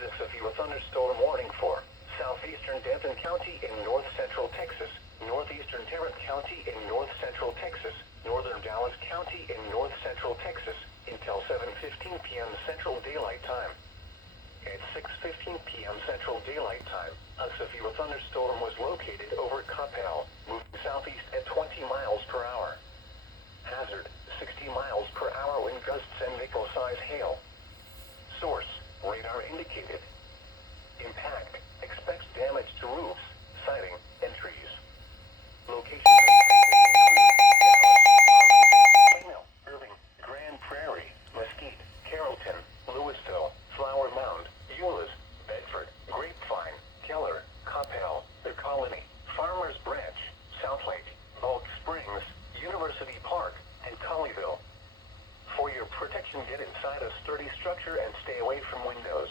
issued a severe thunderstorm warning for southeastern Denton County in north-central Texas, northeastern Tarrant County in north-central Texas, northern Dallas County in north-central Texas, until 7:15 p.m. Central Daylight Time. At 6:15 p.m. Central Daylight Time, a severe thunderstorm was located over Coppell, moving southeast at 20 miles per hour. Hazard, 60 miles per hour wind gusts and nickel-size hail. Source, radar indicated. Impact, expects damage to roofs, siding, and trees. Locations include Dallas, Arlington, Plano, Irving, Grand Prairie, Mesquite, Carrollton, Louisville, Flower Mound, Euless, Bedford, Grapevine, Keller, Coppell, The Colony, Farmers Branch, Southlake, Bulk Springs, University Park, and Colleyville. For your protection, get inside a sturdy structure and stay away from windows.